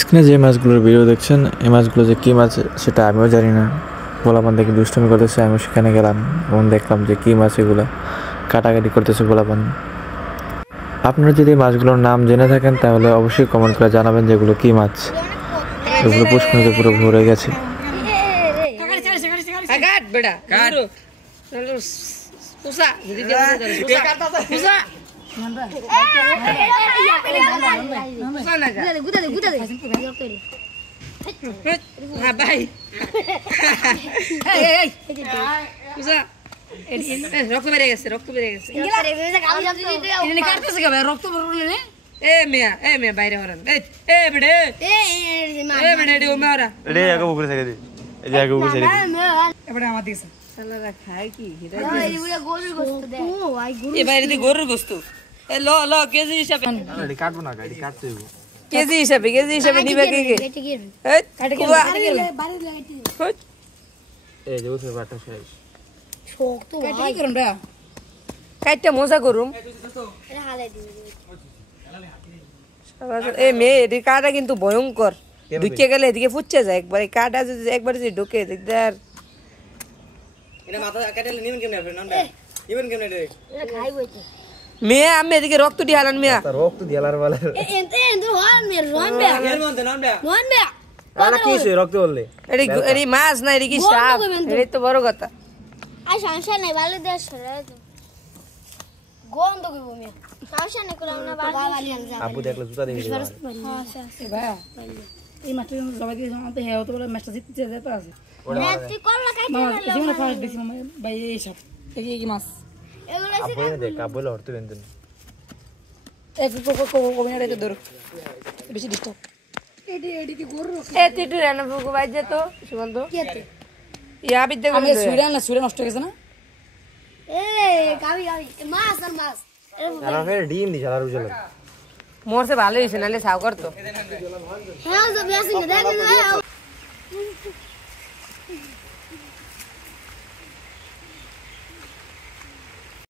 স্ক্রিনে যে মাছগুলোর ভিডিও দেখছেন এই মাছগুলো যে কী মাছ সেটা আমিও জানি না। পোলাপান দেখে দুষ্টমি করতেছে, আমি সেখানে গেলাম এবং দেখলাম যে কী মাছ এগুলো কাটাকাটি করতেছে পোলাপান। আপনারা যদি মাছগুলোর নাম জেনে থাকেন তাহলে অবশ্যই কমেন্ট করে জানাবেন যে এগুলো কী মাছ। এগুলো পুষ্করিণীতে পুরো ভরে গেছে। রক্ত বেড়ে গেছে এ মিয়া বাইরে হরান এ বেড়ে ওমারা রে আগে উপরে থেকে দি এই জায়গা উপরে থেকে দি এবারে আমার দিছে শালারা খায় কি হিরা গরুর গোশত দে এ বাইরে দি গরুর গোশত এ ল কেজি হিসাবে গাড়ি কাটবো না, গাড়ি কাটতে হইব কেজি হিসাবে নিবে কে এই কাটে কে বাড়ি লাগাইতে এই যে ওসে বাটা শেষ শোক তো ভাই করুন রে কাটটা মজা করুম এটা হালাই দিবি এ মে এর কাটা কিন্তু ভয়ঙ্কর ঢুকে গেলে এদিকে ফুচ্ছে যায় একবার এই কাটা যদি একবার যদি ঢুকে দেখদার এটা মাথা কাটলে নিবেন কেমনে আপনি নন্ডা নিবেন কেমনে রে এটা খাইবো তো মে আমি এদিকে রক্ত দি হালান মিয়া রক্ত দিয়ালার বলে এন্তে হন মে রনবে এর মধ্যে নন্ডা আলা কি সে রক্ত বললে এরি মাছ না এরি কি সাপ এরি তো বড় কথা আর সমস্যা নাই ভালো দেশ সরাই তো গন্ধ কইব মিয়া সমস্যা নাই কোলা না বাড়ি আবু দেখলে জুতা দিয়ে দিবা এ ভাই এই মাঠে সবাই দিয়ে আমাদের হেও তো বলে ম্যাচটা জিততে যেতে আছে তুই করলা কাইতে মামা জীবনে ফার্স্ট দিছি মামা ভাই এই সব কি মাছ এগুলো আবু এনে দেখ আবু হলে হরতে বেনতেন এক কবিনা রেতে ধরো বেশি ডিস্টার্ব এডি কি গরু এ তিটু রানা ফুকু ভাই যেত সুগন্ধ কেতে ইয়া বিদ্যা আমি সুরে নষ্ট হয়ে গেছে না এ গাবি মাছ আর মাছ আর ফের ডিম দি শালার উজলে মোর সে ভালো হইছে নালে সাউ করতো হ্যাঁ তো বেশি না দেখ